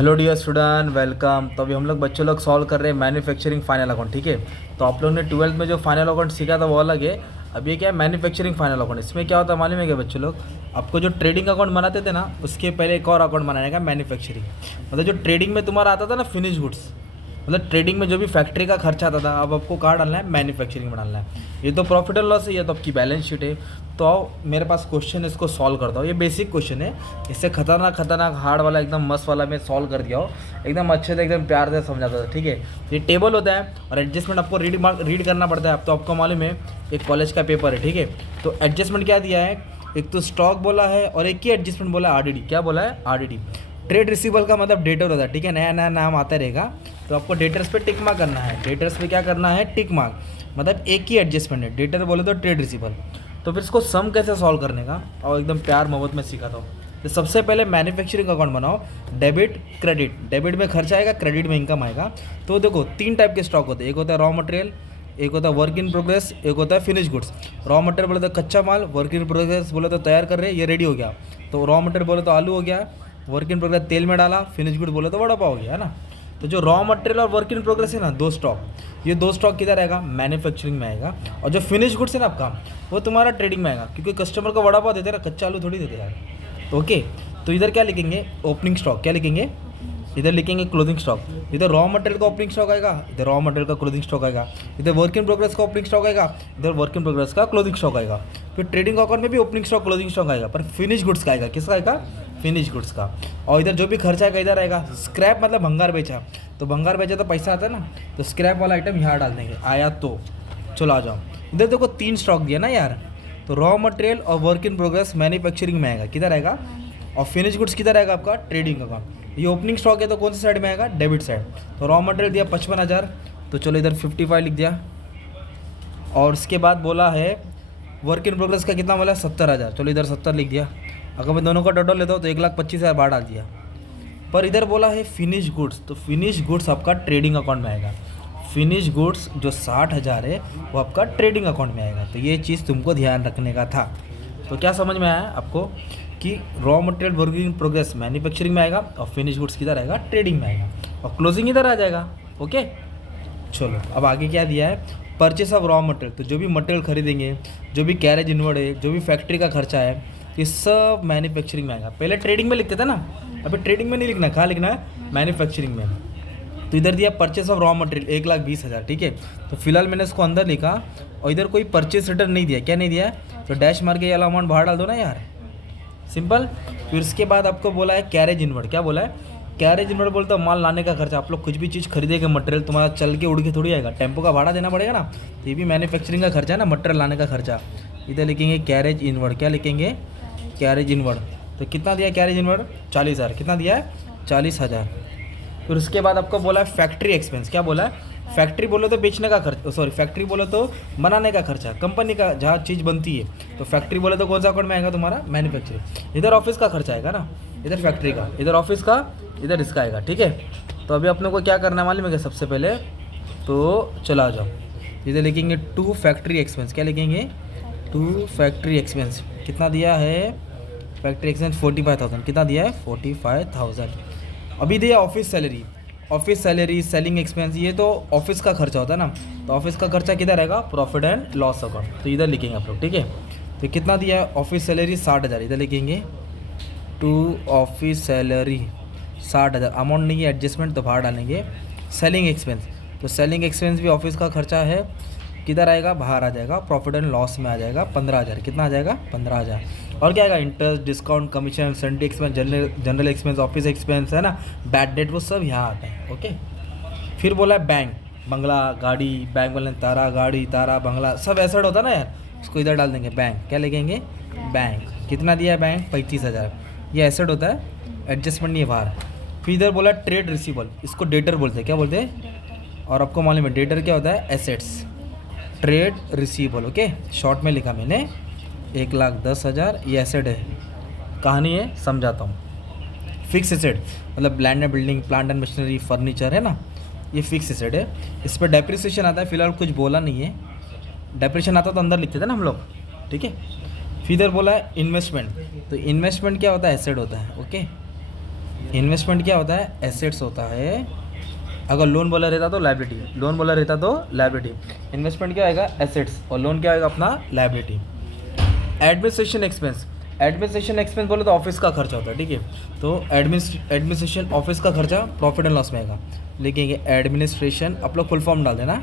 Hello dear student, welcome. तो अभी हम लोग बच्चे लोग सॉल्व कर रहे हैं मैन्युफैक्चरिंग फाइनल अकाउंट। ठीक है, तो आप लोगों ने ट्वेल्थ में जो फाइनल अकाउंट सीखा था वो अलग है। अब ये क्या है, मैन्युफैक्चरिंग फाइनल अकाउंट। इसमें क्या होता है मालूम है क्या बच्चे लोग? आपको जो ट्रेडिंग अकाउंट बनाते थे ना, उसके पहले एक और अकाउंट बनाने का मैन्युफैक्चरिंग। मतलब जो ट्रेडिंग में तुम्हारा आता था ना फिनिश गुड्स, मतलब ट्रेडिंग में जो भी फैक्ट्री का खर्चा आता था, अब आपको कहाँ डालना है, मैन्युफैक्चरिंग में डालना है। ये तो प्रॉफिट एंड लॉस है, ये तो आपकी बैलेंस शीट है। तो आओ मेरे पास क्वेश्चन, इसको सॉल्व करता हूँ। ये बेसिक क्वेश्चन है, इससे खतरनाक हार्ड वाला एकदम मस्त वाला मैं सॉल्व कर दिया हो, एकदम अच्छे से एकदम प्यार से समझाता था। ठीक है, ये टेबल होता है और एडजस्टमेंट आपको रीड करना पड़ता है। अब तो आपको मालूम है एक कॉलेज का पेपर है। ठीक है, तो एडजस्टमेंट क्या दिया है, एक तो स्टॉक बोला है और एक ही एडजस्टमेंट बोला है आरडीडी। क्या बोला है, आरडीडी। ट्रेड रिसीवेबल का मतलब डेटर होता है। ठीक है, नया नया नाम आता रहेगा, तो आपको डेटर्स पे टिक मार्क करना है। डेटर्स पे क्या करना है, टिक मार्क। मतलब एक ही एडजस्टमेंट है, डेटर बोले तो ट्रेड रिसीवेबल। तो फिर इसको सम कैसे सॉल्व करने का और एकदम प्यार मोहब्बत में सिखाता हूँ। तो सबसे पहले मैन्युफैक्चरिंग अकाउंट बनाओ, डेबिट क्रेडिट। डेबिट में खर्चा आएगा, क्रेडिट में इनकम आएगा। तो देखो तीन टाइप के स्टॉक होते हैं, एक होता है रॉ मटेरियल, एक होता है वर्क इन प्रोग्रेस, एक होता है फिनिश गुड्स। रॉ मटेरियल बोले तो कच्चा माल, वर्क इन प्रोग्रेस बोले तो तैयार कर रहे हैं, ये रेडी हो गया। तो रॉ मटेरियल बोले तो आलू हो गया, वर्क इन प्रोग्रेस तेल में डाला, फिनिश गुड बोले तो वड़ा पाव हो गया, है ना। तो जो रॉ मटेरियल और वर्क इन प्रोग्रेस है ना, दो स्टॉक, ये दो स्टॉक किधर आएगा, मैन्युफैक्चरिंग में आएगा। और जो फिनिश गुड्स है ना आपका, वो तुम्हारा ट्रेडिंग में आएगा, क्योंकि कस्टमर को वड़ा पाव देते ना, कच्चा आलू थोड़ी देते यार। तो ओके, तो इधर क्या लिखेंगे, ओपनिंग स्टॉक। क्या लिखेंगे, इधर लिखेंगे क्लोजिंग स्टॉक। इधर रॉ मटेरियल का ओपनिंग स्टॉक आएगा, इधर रॉ मटेरियल का क्लोजिंग स्टॉक आएगा। इधर वर्क इन प्रोग्रेस का ओपनिंग स्टॉक आएगा, इधर वर्क इन प्रोग्रेस का क्लोजिंग स्टॉक आएगा। फिर ट्रेडिंग अकाउंट में भी ओपनिंग स्टॉक क्लोजिंग स्टॉक आएगा, पर फिनिश गुड्स का आएगा। किसका आएगा, फिनिश गुड्स का। और इधर जो भी खर्चा आएगा इधर आएगा। स्क्रैप मतलब भंगार बेचा, तो भंगार बेचा तो पैसा आता है ना, तो स्क्रैप वाला आइटम यहाँ डाल देंगे। आया तो चलो आ जाओ। इधर देखो तीन स्टॉक दिया ना यार, तो रॉ मटेरियल और वर्क इन प्रोग्रेस मैन्युफैक्चरिंग में आएगा, किधर आएगा। और फिनिश गुड्स किधर आएगा, आपका ट्रेडिंग अकाउंट। ये ओपनिंग स्टॉक है तो कौन सी साइड में आएगा, डेबिट साइड। तो रॉ मटेरियल दिया 55,000, तो चलो इधर 55 लिख दिया। और उसके बाद बोला है वर्क इन प्रोग्रेस का कितना बोला, 70,000, चलो इधर 70 लिख दिया। अगर मैं दोनों का टोटल लेता हूँ तो 1,25,000 बाहर डाल दिया। पर इधर बोला है फिनिश गुड्स, तो फिनिश गुड्स आपका ट्रेडिंग अकाउंट में आएगा। फिनिश गुड्स जो 60,000 है वो आपका ट्रेडिंग अकाउंट में आएगा। तो ये चीज़ तुमको ध्यान रखने का था। तो क्या समझ में आया आपको कि raw material work in progress manufacturing में आएगा और फिनिश गुड्स किधर आएगा, ट्रेडिंग में आएगा, और क्लोजिंग इधर आ जाएगा। ओके, चलो अब आगे क्या दिया है, परचेस ऑफ रॉ मटेरियल। तो जो भी मटेरियल खरीदेंगे, जो भी कैरेज इनवर्ड है, जो भी फैक्ट्री का खर्चा है, ये सब मैन्युफैक्चरिंग में आएगा। पहले ट्रेडिंग में लिखते थे ना, अभी ट्रेडिंग में नहीं लिखना, कहाँ लिखना है, मैन्युफैक्चरिंग में। तो इधर दिया परचेस ऑफ रॉ मटेरियल 1,20,000। ठीक है, तो फिलहाल मैंने इसको अंदर लिखा और इधर कोई परचेस रिटर्न नहीं दिया। क्या नहीं दिया, तो डैश मार के ये वाला अमाउंट बाहर डाल दो ना यार, सिंपल। फिर उसके बाद आपको बोला है कैरेज इनवर्ड। क्या बोला है, कैरेज इनवर्ड बोलता है माल लाने का खर्चा। आप लोग कुछ भी चीज़ खरीदेंगे, मटेरियल तुम्हारा चल के उड़ के थोड़ी आएगा, टेम्पो का भाड़ा देना पड़ेगा ना। तो ये भी मैन्युफैक्चरिंग का खर्चा है ना, मटेरियल लाने का खर्चा। इधर लिखेंगे कैरेज इनवर्ड। क्या लिखेंगे, कैरेज इनवर्ड। तो कितना दिया कैरेज इनवर्ड, 40,000। कितना दिया है, 40,000। फिर उसके बाद आपको बोला है फैक्ट्री एक्सपेंस। क्या बोला है, फैक्ट्री बोलो तो बेचने का खर्चा, सॉरी फैक्ट्री बोलो तो बनाने का खर्चा, कंपनी का जहाँ चीज़ बनती है। तो फैक्ट्री बोले तो कौन सा अकाउंट में आएगा तुम्हारा, मैन्युफैक्चरिंग। इधर ऑफिस का खर्चा आएगा ना, इधर फैक्ट्री का, इधर ऑफिस का, इधर इसका आएगा। ठीक है, तो अभी अपने को क्या करना है मालूम है क्या, सबसे पहले तो चला जाओ, इधर लिखेंगे टू फैक्ट्री एक्सपेंस। क्या लिखेंगे, टू फैक्ट्री एक्सपेंस। कितना दिया है, फैक्ट्री एक्सपेंस 45,000। कितना दिया है, 45,000। अभी दिया office salary. Office salary, selling expense, ये तो ऑफिस का खर्चा होता है ना, तो ऑफिस का खर्चा किधर रहेगा, प्रॉफिट एंड लॉस अकाउंट। तो इधर लिखेंगे आप लोग। ठीक है, तो कितना दिया है, ऑफिस सैलरी 60,000। इधर लिखेंगे टू ऑफिस सैलरी 60,000। अमाउंट नहीं है, एडजस्टमेंट तो बाहर डालेंगे। सेलिंग एक्सपेंस, तो सेलिंग एक्सपेंस भी ऑफिस का खर्चा है, किधर आएगा, बाहर आ जाएगा, प्रॉफिट एंड लॉस में आ जाएगा 15,000। कितना आ जाएगा, 15,000। और क्या आएगा, interest, discount, commission, sanitary expense, general expense, office expense, है ना, बैड डेट, वो सब यहाँ आते हैं। ओके, फिर बोला है बैंक, बंगला, गाड़ी, बैंक बोले तारा, गाड़ी, तारा, बंगला, सब एसेट होता है ना यार, उसको इधर डाल देंगे बैंक। क्या लिखेंगे, बैंक। कितना दिया है बैंक, 35,000। ये एसेट होता है, एडजस्टमेंट नहीं है बाहर। फिर इधर बोला ट्रेड रिसीवेबल, इसको डेटर बोलते हैं। क्या बोलते हैं, और आपको मालूम है डेटर क्या होता है, assets, trade receivable. Okay, short में लिखा मैंने 1,10,000। ये एसेट है, कहानी है, समझाता हूँ। फिक्स एसेट मतलब land and building, plant and machinery, furniture, है ना, ये फिक्स एसेट है। इस पर डेप्रिसिएशन आता है, फिलहाल कुछ बोला नहीं है, डेप्रिसिएशन आता तो अंदर लिखते थे ना हम लोग। ठीक है, फिर इधर बोला है इन्वेस्टमेंट, तो इन्वेस्टमेंट क्या होता है, एसेट होता है। ओके, इन्वेस्टमेंट क्या होता है, एसेट्स होता है। अगर लोन बोला रहता तो लाइबिलिटी, लोन बोला रहता तो लाइबिलिटी। इन्वेस्टमेंट क्या आएगा, एसेट्स, और लोन क्या आएगा अपना, liability. Administration expense, administration expense बोले तो ऑफिस का खर्चा होता है, ठीक है। तो एडमिनिस्ट्रेशन ऑफिस का खर्चा प्रॉफिट एंड लॉस में आएगा, लिखेंगे एडमिनिस्ट्रेशन, आप लोग फुल फॉर्म डाल देना।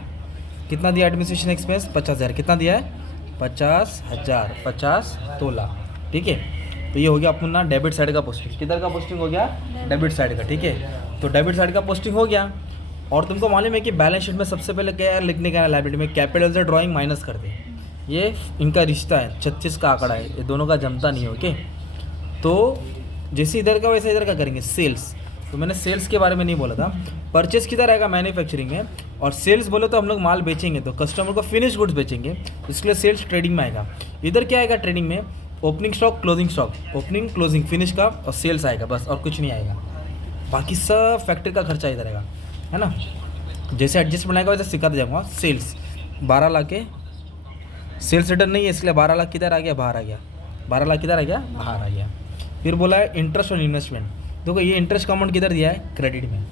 कितना दिया एडमिनिस्ट्रेशन एक्सपेंस, 50,000, कितना दिया है, 50,000, 50 तोला, ठीक है। तो ये हो गया अपना डेबिट साइड का पोस्टिंग। किधर का पोस्टिंग हो गया, डेबिट साइड का, ठीक है। तो डेबिट साइड का पोस्टिंग हो गया। और तुमको मालूम है कि बैलेंस शीट में सबसे पहले क्या है लिखने का, लायबिलिटी में कैपिटल से ड्राइंग माइनस कर दे। ये इनका रिश्ता है, 36 का आंकड़ा है, ये दोनों का जमता नहीं है, ओके। तो जैसे इधर का वैसे इधर का करेंगे, सेल्स। तो मैंने सेल्स के बारे में नहीं बोला था। परचेस किधर आएगा, मैन्युफैक्चरिंग में। और सेल्स बोले तो हम लोग माल बेचेंगे, तो कस्टमर को फिनिश गुड्स बेचेंगे, इसलिए सेल्स ट्रेडिंग में आएगा। इधर क्या आएगा ट्रेडिंग में, opening stock, closing stock, opening closing finish का, और सेल्स आएगा, बस और कुछ नहीं आएगा। बाकी सब फैक्ट्री का खर्चा इधर आएगा, है ना। जैसे एडजस्टमेंट आएगा वैसे सिखाते जाऊँगा। सेल्स 12 लाख के, सेल्स रिटर्न नहीं है इसलिए 12 लाख किधर आ गया, बाहर आ गया। 12 लाख किधर आ गया, बाहर आ गया। फिर बोला है इंटरेस्ट और इन्वेस्टमेंट। देखो ये इंटरेस्ट का अमाउंट किधर दिया है, क्रेडिट में।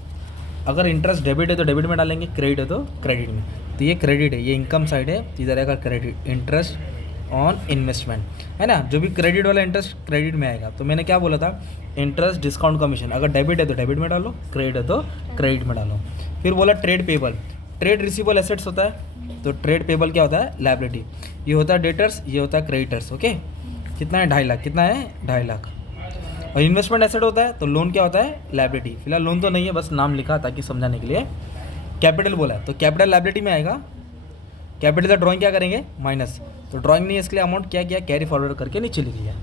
अगर इंटरेस्ट डेबिट है तो डेबिट में डालेंगे, क्रेडिट है तो क्रेडिट में। तो ये क्रेडिट है, ये इनकम साइड है, इधर आएगा क्रेडिट, इंटरेस्ट ऑन इन्वेस्टमेंट, है ना। जो भी क्रेडिट वाला इंटरेस्ट क्रेडिट में आएगा। तो मैंने क्या बोला था, इंटरेस्ट, डिस्काउंट, कमीशन। अगर डेबिट है तो डेबिट में डालो, क्रेडिट है तो क्रेडिट में डालो। फिर बोला trade payable, trade receivable assets होता है, तो ट्रेड पेबल क्या होता है, लायबिलिटी। ये होता है डेटर्स, ये होता है क्रेडिटर्स, ओके। कितना है, 2.5 लाख, कितना है, 2.5 लाख। और इन्वेस्टमेंट एसेट होता है, तो लोन क्या होता है, लायबिलिटी। फिलहाल लोन तो नहीं है, बस नाम लिखा ताकि समझाने के लिए। कैपिटल बोला तो कैपिटल लायबिलिटी में आएगा। कैपिटल का ड्राइंग क्या करेंगे, माइनस। तो ड्राइंग नहीं है इसके लिए अमाउंट क्या किया, कैरी फॉरवर्ड करके नीचे लिख लिया।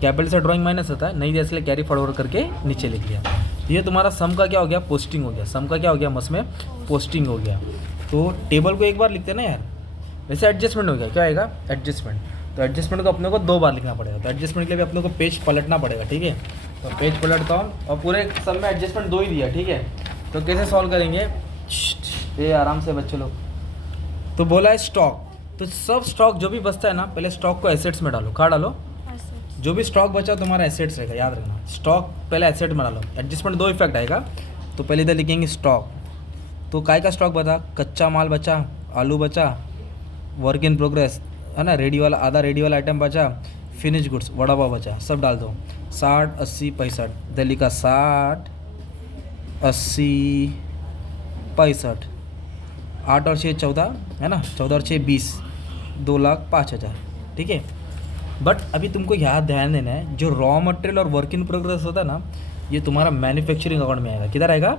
कैपिटल से ड्राइंग माइनस होता है, नहीं दिया इसलिए कैरी फॉरवर्ड करके नीचे लिख लिया। ये तुम्हारा सम का क्या हो गया, पोस्टिंग हो गया। सम का क्या हो गया, मस में पोस्टिंग हो गया। तो टेबल को एक बार लिखते ना यार। वैसे एडजस्टमेंट हो गया, क्या आएगा, एडजस्टमेंट। तो एडजस्टमेंट को अपने को 2 बार लिखना पड़ेगा। तो एडजस्टमेंट के लिए भी अपने को पेज पलटना पड़ेगा, ठीक है। तो पेज पलटता हूँ, और पूरे सब में एडजस्टमेंट 2 ही दिया, ठीक है। तो कैसे सॉल्व करेंगे, ये आराम से बच्चे लोग। तो बोला है स्टॉक, तो सब स्टॉक जो भी बचता है ना, पहले स्टॉक को एसेट्स में डालो। कहाँ डालो, जो भी स्टॉक बचा तुम्हारा एसेट्स रहेगा, याद रखना। स्टॉक पहले एसेट में डालो। एडजस्टमेंट 2 इफेक्ट आएगा। तो पहले इधर लिखेंगे स्टॉक, तो काय का स्टॉक बचा, कच्चा माल बचा, आलू बचा, वर्क इन प्रोग्रेस, है ना, रेडी वाला, आधा रेडी वाला आइटम बचा, फिनिश गुड्स, वड़ा पाव बचा, सब डाल दो। 60, 80, 65, इधर लिखा 60, 80, 65, 8 और 6 14, है ना, 14 और 6 20, 2,05,000, ठीक है। बट अभी तुमको याद ध्यान देना है, जो रॉ मटेरियल और वर्क इन प्रोग्रेस होता है ना, ये तुम्हारा मैन्युफैक्चरिंग अकाउंट में आएगा। किधर आएगा,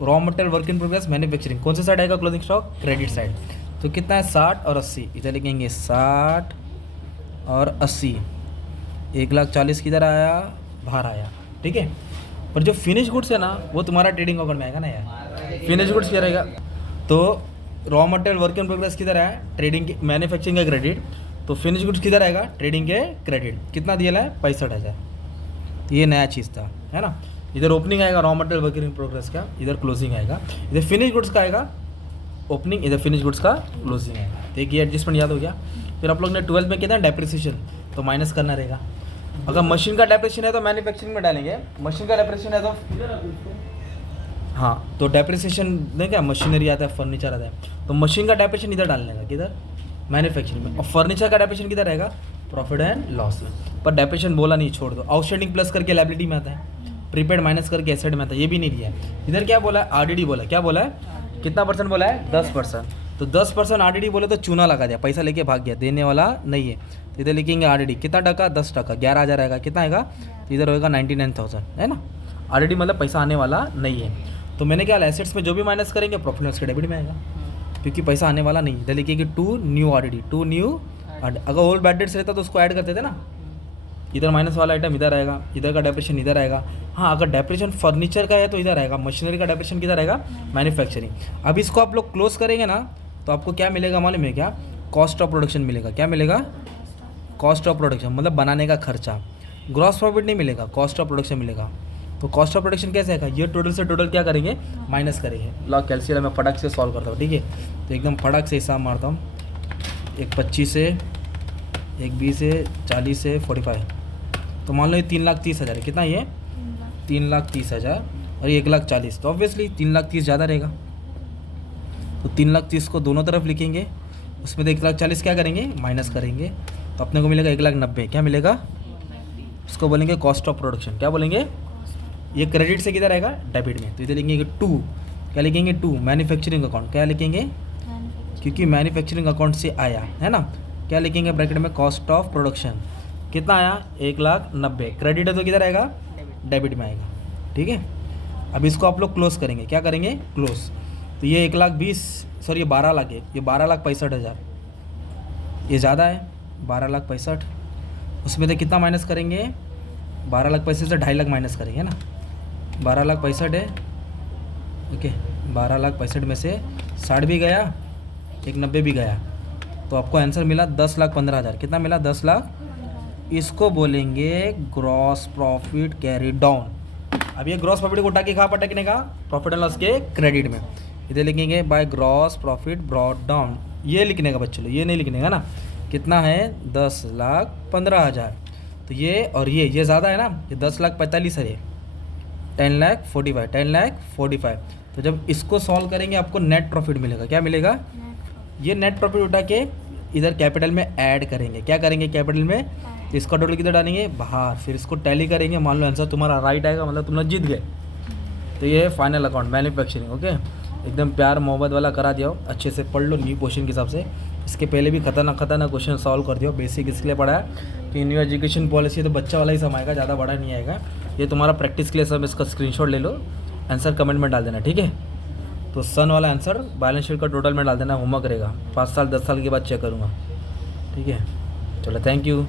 raw material, work in progress, manufacturing. कौन सा साइड आएगा, क्लोजिंग स्टॉक, क्रेडिट साइड। तो कितना है, 60 और 80, इधर लिखेंगे 60 और 80। 1,40,000 किधर आया, बाहर आया, ठीक है। पर जो फिनिश गुड्स है ना, वो तुम्हारा ट्रेडिंग अकाउंट में आएगा ना यार। फिनिश गुड्स क्या रहेगा, तो raw material, work in progress किधर आया, ट्रेडिंग के, मैन्युफैक्चरिंग का क्रेडिट। तो फिनिश गुड्स किधर आएगा, ट्रेडिंग के क्रेडिट। कितना दिया है, 65,000। ये नया चीज़ था, है ना। इधर ओपनिंग आएगा raw material work in progress का, इधर क्लोजिंग आएगा। इधर फिनिश गुड्स का आएगा ओपनिंग, इधर फिनिश गुड्स का क्लोजिंग आएगा। तो एक ये एडजस्टमेंट याद हो गया। फिर आप लोग ने 12th में कितना डेप्रिसिएशन, तो माइनस करना रहेगा। अगर मशीन का डेप्रिसिएशन है तो मैन्युफैक्चरिंग में डालेंगे, मशीन का डेप्रिसिएशन है तो, हाँ, तो डेप्रिसिएशन नहीं, क्या मशीनरी आता है, फर्नीचर आता है, तो मशीन का डेप्रिसिएशन इधर डालने का, किधर, मैन्युफैक्चरिंग में। और फर्नीचर का डेप्रिसिएशन किधर रहेगा, प्रॉफिट एंड लॉस में। पर डेप्रिसिएशन बोला नहीं, छोड़ दो। आउटस्टैंडिंग प्लस करके लायबिलिटी में आता है, प्रीपेड माइनस करके एसेट में आता है, ये भी नहीं दिया है। इधर क्या बोला है, आरडीडी बोला, क्या बोला है, कितना परसेंट बोला है, 10%। तो 10% आरडीडी बोले तो चूना लगा दिया, पैसा लेके भाग गया, देने वाला नहीं है। तो इधर लिखेंगे आरडीडी कितना टका, 10%, 11,000 आएगा, कितना आएगा, तो इधर होगा 99,000, है ना। आरडीडी मतलब पैसा आने वाला नहीं है। तो मैंने क्या, एसेट्स में जो भी माइनस करेंगे प्रॉफिट लॉस के डेबिट में आएगा, क्योंकि पैसा आने वाला नहीं। इधर लिखेंगे 2 न्यू आरडीडी, 2 न्यू। अगर ओल्ड बैड डेट्स रहता तो उसको ऐड करते थे ना। इधर माइनस वाला आइटम इधर आएगा, इधर का डेप्रिसिएशन इधर आएगा। हाँ, अगर डेप्रिसिएशन फर्नीचर का है तो इधर आएगा, मशीनरी का डेप्रिसिएशन किधर आएगा, मैन्युफैक्चरिंग। अब इसको आप लोग क्लोज करेंगे ना, तो आपको क्या मिलेगा मालूम है क्या, कॉस्ट ऑफ प्रोडक्शन मिलेगा। क्या मिलेगा, कॉस्ट ऑफ प्रोडक्शन, मतलब बनाने का खर्चा। ग्रॉस प्रॉफिट नहीं मिलेगा, कॉस्ट ऑफ प्रोडक्शन मिलेगा। तो कॉस्ट ऑफ प्रोडक्शन कैसे आएगा, ये टोटल से टोटल क्या करेंगे, माइनस करेंगे। लॉ कैलकुलेटर में फटाक से सॉल्व करता हूँ, ठीक है। तो एकदम फटाक से हिसाब मारता हूँ, एक 25 से, एक 20 से, 40 से 45। तो मान लो ये 3,30,000 है, कितना ये 3,30,000 और ये 1,40,000, तो ऑब्वियसली 3,30,000 ज़्यादा रहेगा। तो 3,30,000 को दोनों तरफ लिखेंगे, उसमें तो 1,40,000 क्या करेंगे, माइनस करेंगे, तो अपने को मिलेगा 1,90,000। क्या मिलेगा, इसको बोलेंगे कॉस्ट ऑफ प्रोडक्शन। क्या बोलेंगे, ये क्रेडिट से किधर आएगा, डेबिट में, तो इधर लिखेंगे 2, क्या लिखेंगे 2 मैन्युफैक्चरिंग अकाउंट, क्या लिखेंगे, क्योंकि मैन्युफैक्चरिंग अकाउंट से आया है ना, क्या लिखेंगे ब्रैकेट में, कॉस्ट ऑफ प्रोडक्शन। कितना आया, 1,90,000, क्रेडिट है तो किधर आएगा, डेबिट में आएगा। ठीक है, अब इसको आप लोग क्लोज करेंगे, क्या करेंगे, क्लोज। तो ये 1,20,000, सॉरी ये 12 लाख है, ये 12,65,000, ये ज़्यादा है 12,65,000, उसमें से कितना माइनस करेंगे, 12,65,000 से 2.5 लाख माइनस करेंगे ना, 12,65,000 है, ओके, 12,65,000 में से 60 भी गया, 1,90,000 भी गया, तो आपको आंसर मिला 10,15,000। कितना मिला, 10 लाख। इसको बोलेंगे ग्रॉस प्रॉफिट कैरी डाउन। अब ये ग्रॉस प्रॉफिट को उठा के कहाँ पटकने का, प्रॉफिट एंड लॉस के क्रेडिट में, इधर लिखेंगे by gross profit brought down, ये लिखने का बच्चों, ये नहीं लिखने का ना। कितना है, 10,15,000, तो ये और ये ज़्यादा है ना, ये 10,45,000 है, 10,45,000, 10,45,000। तो जब इसको सॉल्व करेंगे आपको नेट प्रॉफिट मिलेगा। क्या मिलेगा, ये नेट प्रॉफिट उठा के इधर कैपिटल में ऐड करेंगे। क्या करेंगे, कैपिटल में, तो इसका टोटल किधर डालेंगे, बाहर, फिर इसको टैली करेंगे, मान लो आंसर तुम्हारा राइट आएगा, मतलब तुम लोग जीत गए। तो ये है फाइनल अकाउंट मैन्युफैक्चरिंग। ओके, एकदम प्यार मोहब्बत वाला करा दिया हो, अच्छे से पढ़ लो न्यू क्वेश्चन के हिसाब से। इसके पहले भी खतरनाक क्वेश्चन सॉल्व कर दियो, बेसिक इसके लिए पढ़ा है कि न्यू एजुकेशन पॉलिसी तो बच्चा वाला ही समाएगा, ज़्यादा बड़ा नहीं आएगा। ये तुम्हारा प्रैक्टिस के लिए सब, इसका स्क्रीनशॉट ले लो, आंसर कमेंट में डाल देना। ठीक है, तो सन वाला आंसर बैलेंस शीट का टोटल में डाल देना, होमवर्क रहेगा, 5 साल 10 साल के बाद चेक करूँगा। ठीक है, चलो, थैंक यू।